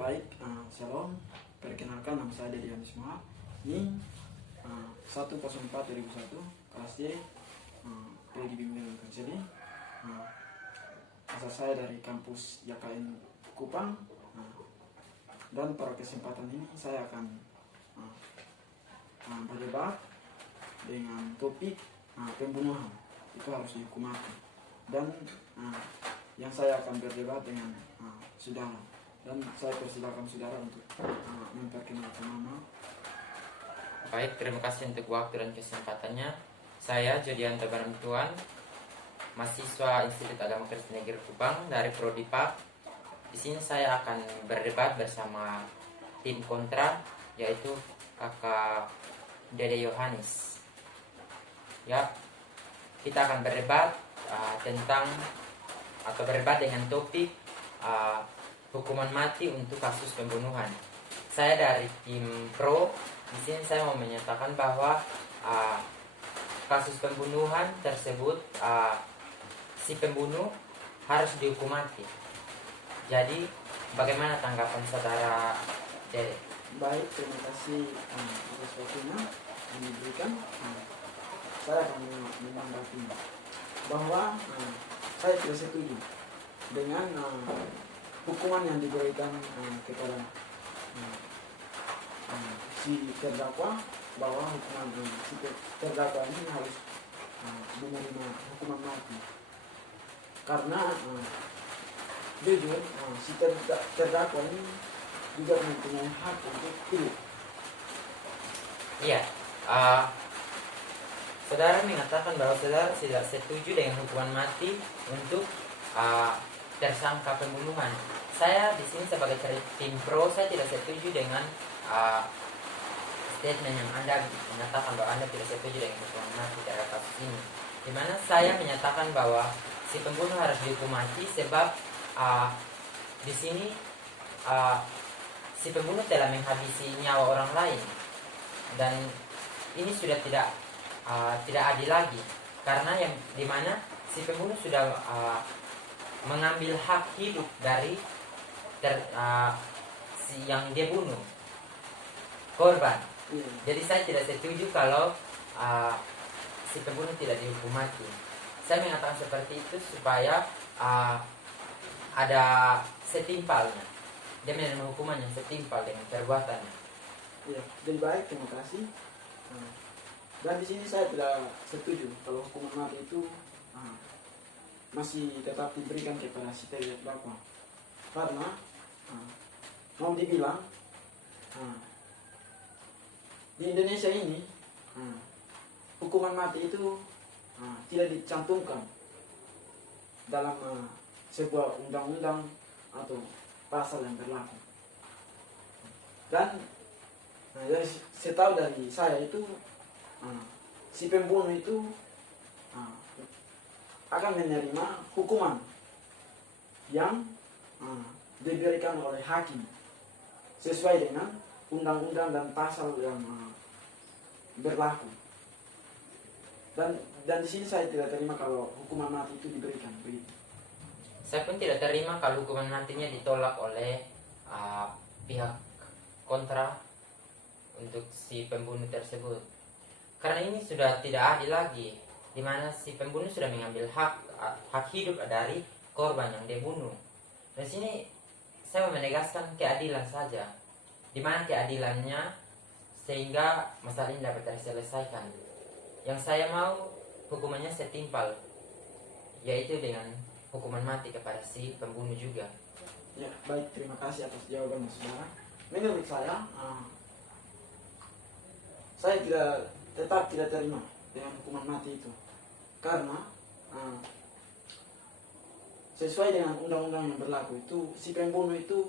Baik, shalom. Perkenalkan, nama saya Dedi Anisma. Ini 104/2001 kelas D, Prodi Bimbingan Konseling. Asal saya dari kampus YKN Kupang. Dan pada kesempatan ini saya akan berdebat dengan topik pembunuhan itu harus dihukum mati. Dan yang saya akan berdebat dengan saudara. Dan saya persilakan saudara untuk memperkenalkan nama. Baik, terima kasih untuk waktu dan kesempatannya. Saya Jodianto Barangtuan, mahasiswa Institut Agama Kristen Negeri Kupang dari Prodi PAK. Di sini saya akan berdebat bersama tim kontra, yaitu Kakak Dede Yohanes. Ya, kita akan berdebat berdebat dengan topik hukuman mati untuk kasus pembunuhan. Saya dari tim pro. Di sini saya mau menyatakan bahwa kasus pembunuhan tersebut si pembunuh harus dihukum mati. Jadi bagaimana tanggapan saudara Dede? Baik, terima kasih atas waktunya yang diberikan. Saya akan menanggapi bahwa saya tidak setuju dengan hukuman yang diberikan kepada si terdakwa, bahwa hukuman si terdakwa ini harus menerima hukuman mati karena jujur si terdakwa ini juga mempunyai hak untuk hidup. Iya, saudara mengatakan bahwa saudara tidak setuju dengan hukuman mati untuk tersangka pembunuhan. Saya di sini sebagai tim pro, saya tidak setuju dengan statement yang Anda menyatakan bahwa Anda tidak setuju dengan hukuman mati terhadap kasus ini. Di mana saya menyatakan bahwa si pembunuh harus dihukum mati sebab di sini si pembunuh telah menghabisi nyawa orang lain, dan ini sudah tidak adil lagi, karena yang dimana si pembunuh sudah mengambil hak hidup dari si yang dia bunuh, korban. Jadi saya tidak setuju kalau si pembunuh tidak dihukum mati. Saya mengatakan seperti itu supaya ada setimpalnya, dia menerima hukuman yang setimpal dengan perbuatannya. Ya, jadi baik, terima kasih. Dan di sini saya tidak setuju kalau hukuman mati itu masih tetap diberikan kepada si terdakwa, karena mau dibilang di Indonesia ini hukuman mati itu tidak dicantumkan dalam sebuah undang-undang atau pasal yang berlaku. Dan yang setahu dari saya itu si pembunuh itu akan menerima hukuman yang diberikan oleh hakim sesuai dengan undang-undang dan pasal yang berlaku. Dan di sini saya tidak terima kalau hukuman mati itu diberikan begitu. Saya pun tidak terima kalau hukuman matinya ditolak oleh pihak kontra untuk si pembunuh tersebut. Karena ini sudah tidak adil lagi, di mana si pembunuh sudah mengambil hak hidup dari korban yang dia bunuh. Di sini saya mau menegaskan keadilan saja, di mana keadilannya sehingga masalah ini dapat terselesaikan. Yang saya mau hukumannya setimpal, yaitu dengan hukuman mati kepada si pembunuh juga. Ya, baik, terima kasih atas jawabannya saudara. Menurut saya tetap tidak terima dengan hukuman mati itu, karena sesuai dengan undang-undang yang berlaku itu si pembunuh itu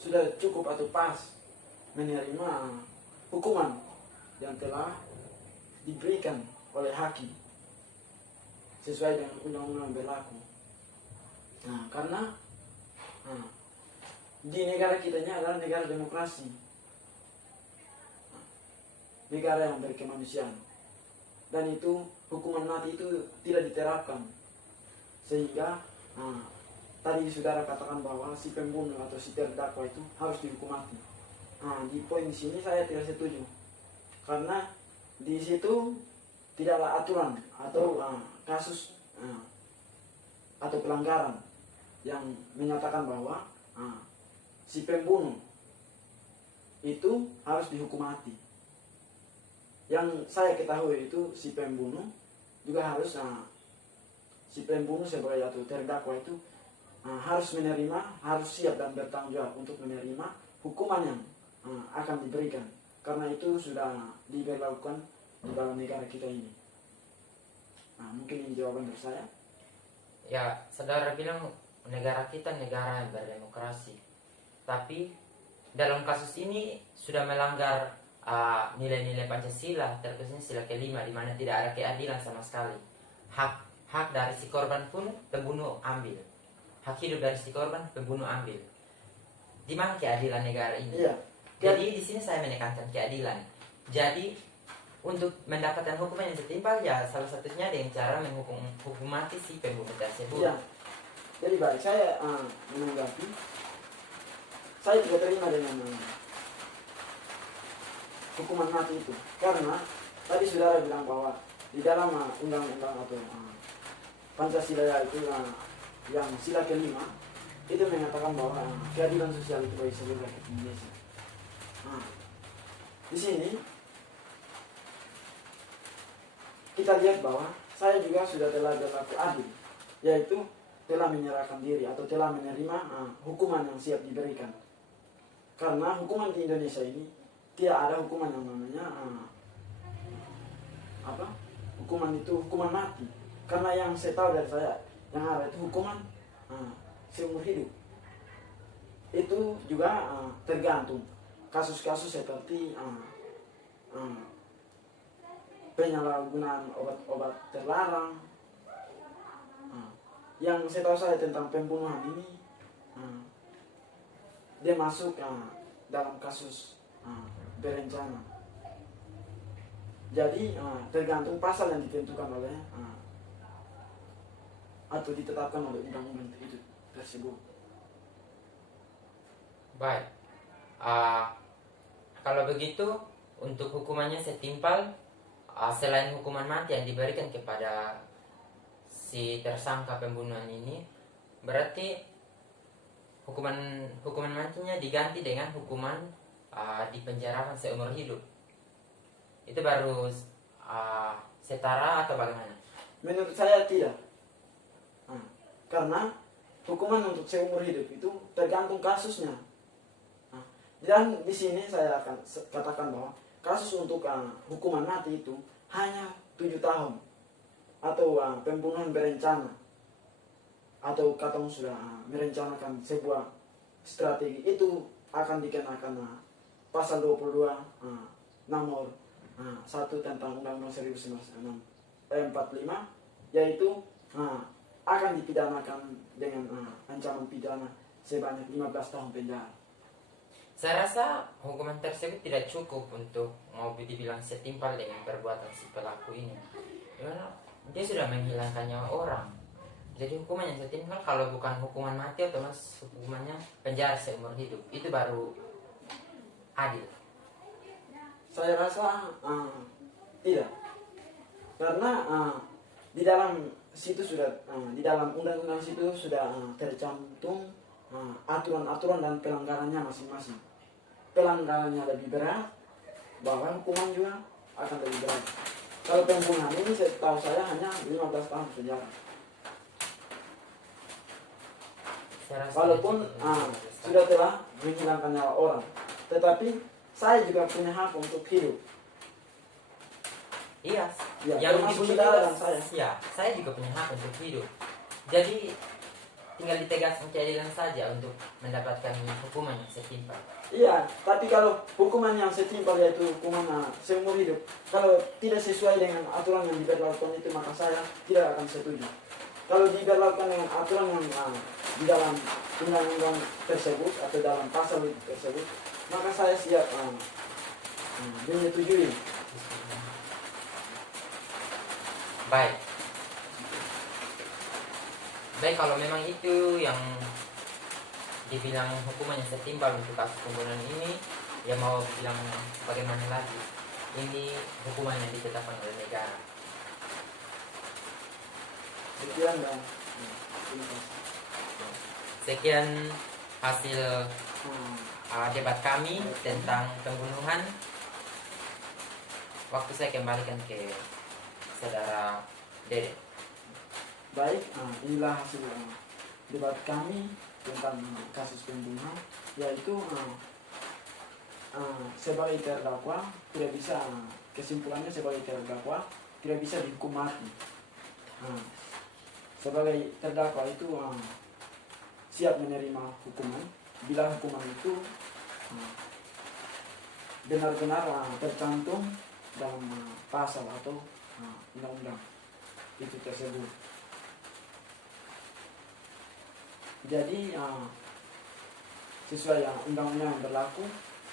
sudah cukup atau pas menerima hukuman yang telah diberikan oleh hakim sesuai dengan undang-undang yang berlaku. Karena di negara kita ini adalah negara demokrasi, negara yang berkemanusiaan, dan itu hukuman mati itu tidak diterapkan, sehingga tadi saudara katakan bahwa si pembunuh atau si terdakwa itu harus dihukum mati. Nah, di poin di sini saya tidak setuju. Karena di situ tidaklah aturan atau kasus atau pelanggaran yang menyatakan bahwa si pembunuh itu harus dihukum mati. Yang saya ketahui itu si pembunuh juga harus si pembunuh sebagai atau terdakwa itu harus menerima, harus siap dan bertanggung jawab untuk menerima hukuman yang akan diberikan, karena itu sudah diberlakukan di dalam negara kita ini. Mungkin ini jawaban dari saya. Ya, saudara bilang negara kita negara yang berdemokrasi, tapi dalam kasus ini sudah melanggar nilai-nilai Pancasila, terkhususnya sila kelima, di mana tidak ada keadilan sama sekali. Hak dari si korban pun pembunuh ambil, hak hidup dari si korban pembunuh ambil. Di mana keadilan negara ini? Iya. Jadi di sini saya menekankan keadilan. Jadi untuk mendapatkan hukuman yang setimpal, ya salah satunya dengan cara menghukum mati si pembunuh tersebut. Iya. Jadi baik, saya menanggapi. Saya tidak terima dengan hukuman mati itu, karena tadi saudara bilang bahwa di dalam undang-undang atau Pancasila itu yang sila kelima itu mengatakan bahwa keadilan sosial itu bagi seluruh rakyat Indonesia. Di sini kita lihat bahwa saya juga sudah telah berlaku adil, yaitu telah menyerahkan diri atau telah menerima hukuman yang siap diberikan. Karena hukuman di Indonesia ini tidak ada hukuman yang namanya hukuman itu hukuman mati. Karena yang saya tahu dari saya, yang ada itu hukuman seumur hidup. Itu juga tergantung kasus-kasus seperti penyalahgunaan obat-obat terlarang. Yang saya tahu saya tentang pembunuhan ini, dia masuk dalam kasus berencana. Jadi tergantung pasal yang ditentukan oleh atau ditetapkan oleh undang-undang itu tersebut. Baik, kalau begitu untuk hukumannya setimpal, selain hukuman mati yang diberikan kepada si tersangka pembunuhan ini, berarti hukuman matinya diganti dengan hukuman dipenjarakan seumur hidup. Itu baru setara atau bagaimana? Menurut saya tidak. Karena hukuman untuk seumur hidup itu tergantung kasusnya. Dan di sini saya akan katakan bahwa kasus untuk hukuman mati itu hanya 7 tahun atau pembunuhan berencana, atau katong sudah merencanakan sebuah strategi, itu akan dikenakan pasal 22 nomor 1 tentang Undang-Undang 1945, yaitu akan dipidanakan dengan ancaman pidana sebanyak 15 tahun penjara. Saya rasa hukuman tersebut tidak cukup untuk mau dibilang setimpal dengan perbuatan si pelaku ini. Karena dia sudah menghilangkan nyawa orang. Jadi hukuman yang setimpal kalau bukan hukuman mati, otomatis hukumannya penjara seumur hidup. Itu baru adil. Saya rasa tidak. Karena di dalam situ sudah di dalam undang-undang situ sudah tercantum aturan-aturan dan pelanggarannya masing-masing. Pelanggarannya lebih berat, bahkan hukuman juga akan lebih berat. Kalau pembunuhan ini setahu saya hanya 15 tahun penjara. Walaupun sudah telah menghilangkan nyawa orang, tetapi saya juga punya hak untuk hidup. Iya, Ya, yang termasuk dibunuh saudara juga, dan saya. ya, saya juga punya hak untuk hidup. Jadi tinggal ditegaskan keadilan saja untuk mendapatkan hukuman yang setimpal. Iya, tapi kalau hukuman yang setimpal yaitu hukuman seumur hidup, kalau tidak sesuai dengan aturan yang diberlakukan itu, maka saya tidak akan setuju. Kalau diberlakukan dengan aturan yang di dalam undang-undang tersebut atau dalam pasal tersebut, maka saya siap menyetujui. Baik. Baik, kalau memang itu yang dibilang hukumannya setimpal untuk kasus pembunuhan ini, ya mau bilang bagaimana lagi, ini hukuman yang ditetapkan oleh negara. Sekian dan terima kasih. Sekian hasil debat kami Baik. tentang pembunuhan. Waktu saya kembalikan ke saudara Dede. Baik, inilah hasil debat kami tentang kasus pembunuhan, yaitu sebagai terdakwa tidak bisa, kesimpulannya sebagai terdakwa tidak bisa dihukum mati. Sebagai terdakwa itu siap menerima hukuman bila hukuman itu benar-benar tercantum dalam pasal atau undang-undang itu tersebut. Jadi sesuai undang-undang yang berlaku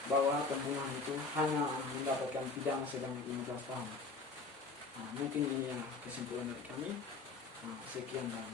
bahwa pembunuhan itu hanya mendapatkan pidana sebanyak 15 tahun. Mungkin ini kesimpulan dari kami. Sekian dan